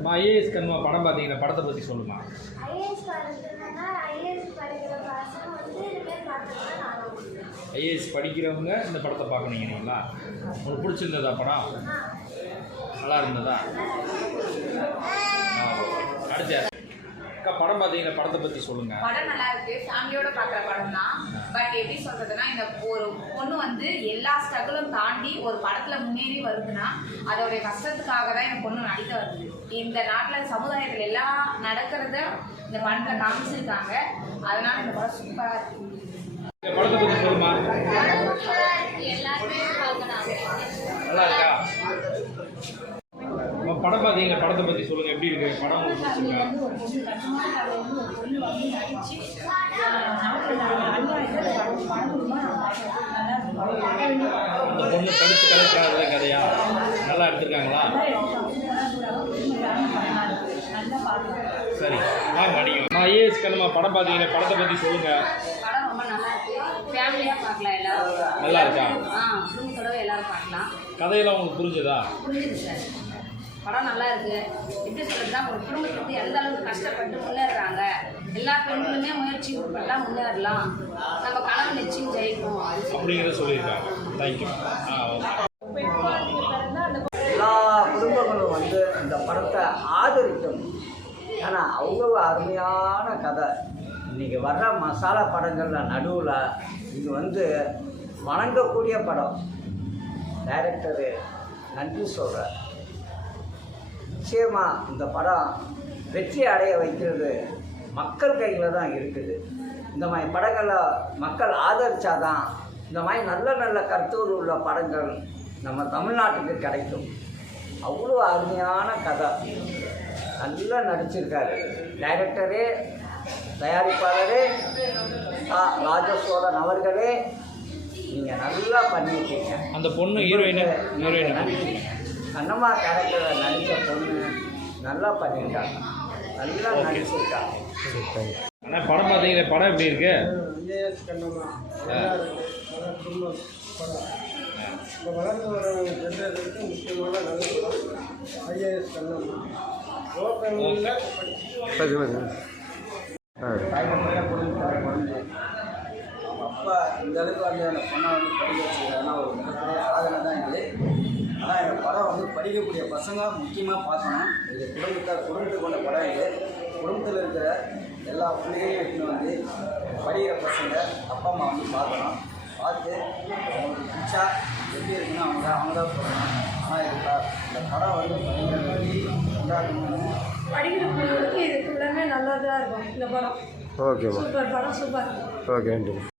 அம்மா ஐஏஎஸ் கண்மா படம் பார்த்தீங்கன்னா படத்தை பற்றி சொல்லுமா? ஐஏஎஸ் படிக்கிறவங்க இந்த படத்தை பார்க்கணும் இல்லைங்களா உங்களுக்கு பிடிச்சிருந்ததா படம்? நல்லா இருந்ததா. அடுத்து அக்கா படம் பார்த்தீங்கன்னா படத்தை பற்றி சொல்லுங்கள் படம் நல்லா இருக்கு. ஃபேமிலியோட பார்க்குற படம் தான் பட் எப்படி சொல்றதுன்னா இந்த ஒரு பொண்ணு வந்து எல்லா ஸ்ட்ரகிளும் தாண்டி ஒரு படத்துல முன்னேறி வருதுன்னா அதோடைய கஷ்டத்துக்காக தான் இந்த பொண்ணு நடிக்க வருது. இந்த நாட்டில் சமுதாயத்தில் எல்லாம் நடக்கிறத இந்த படத்துல காமிச்சிருக்காங்க. அதனால இந்த படம் சூப்பராக இருக்கு. படத்தை எல்லாருமே படம் பார்த்தீங்கன்னா படத்தை பற்றி சொல்லுங்கள் எப்படி இருக்கு? படம் பிடிச்சிருக்கா? நான். அந்த பொண்ணு படித்து கலைக்காத கதையா? நல்லா எடுத்திருக்காங்களா? சரி வாங்க நடிகை அம்மா ஐஏஎஸ் கண்மா படம் பார்த்தீங்கன்னா படத்தை பற்றி சொல்லுங்கள் நல்லா இருக்கு. ஃபேமிலியாக பார்க்கலாம் எல்லாரும். நல்லா இருக்கா? ஆ குடும்பத்தோட எல்லாரும் பார்க்கலாம். கதையெல்லாம் உங்களுக்கு புரிஞ்சதா? புரிஞ்சுது சார். படம் நல்லா இருக்கு. எப்படி சொல்றதுன்னா ஒரு குடும்பத்துக்கு எந்த அளவுக்கு கஷ்டப்பட்டு முன்னேறுறாங்க எல்லா பெண்களுமே முயற்சி பண்ணா முன்னேறலாம். நம்ம கனவு நிச்சயம் ஜெயிக்கும். அப்படிங்கிறத சொல்லியிருக்காங்க. தேங்க்யூ எல்லா குடும்பங்களும் வந்து இந்த படத்தை ஆதரிக்கணும் ஏன்னா அவ்வளோ அருமையான கதை. இன்றைக்கி வர்ற மசாலா படங்களில் நடுவில் இது வந்து வணங்கக்கூடிய படம். டைரக்டரு நன்றி சொல்கிறார் நிச்சயமாக இந்த படம் வெற்றி அடைய வைக்கிறது மக்கள் கையில் தான் இருக்குது. இந்த மாதிரி படங்களை மக்கள் ஆதரிச்சாதான் இந்த மாதிரி நல்ல நல்ல கருத்தூர் உள்ள படங்கள் நம்ம தமிழ்நாட்டுக்கு கிடைக்கும். அவ்வளோ அருமையான கதை. நல்லா நடிச்சிருக்காரு. டைரக்டரே தயாரிப்பாளரே ஆ, ராஜசோழன் அவர்களே நீங்கள் நல்லா பண்ணியிருக்கீங்க. அந்த பொண்ணு ஹீரோயினு. கண்ணம்மா கேரக்டரில் நடித்த பொண்ணு நல்லா பண்ணியிருக்காங்க நல்லா நடிச்சிருக்காங்க ஆனால் படம் பார்த்தீங்கன்னா படம் எப்படி இருக்கு? ஐஏஎஸ் கண்ணம்மா. குடும்ப படம் இப்போ வளர்ந்து வர ஜென்ரேஷனுக்கு முக்கியமான நல்ல படம். ஐஏஎஸ் கண்ணம்மா. அப்பா இந்த அளவுக்கு வந்து அந்த பொண்ணை வந்து படிக்க வச்சுருக்காங்கன்னா ஒரு மிகப்பெரிய சாதனை தான் இது. ஆனால் இந்த படம் வந்து படிக்கக்கூடிய பசங்க முக்கியமாக பார்க்கணும். இது குடும்பத்தை குடும்பத்துக்கு கொண்ட படம் இது. குடும்பத்தில் இருக்கிற எல்லா பிள்ளைகளையும் எடுத்துன்னு வந்து படிக்கிற பசங்க அப்பா அம்மா வந்து பார்க்கணும். பார்த்து அவங்களுக்கு பிடிச்சா எப்படி இருக்குன்னு அவங்க அவங்க தான் சொல்லணும். ஆனால் இது இந்த படம் வந்து பயங்கர வெற்றி கொண்டாடணும்னு படிக்கிற பிள்ளைங்களுக்கு இது எல்லாமே நல்லதாக இருக்கும். இந்த படம். ஓகேம்மா சூப்பர் படம் சூப்பர். ஓகே நன்றி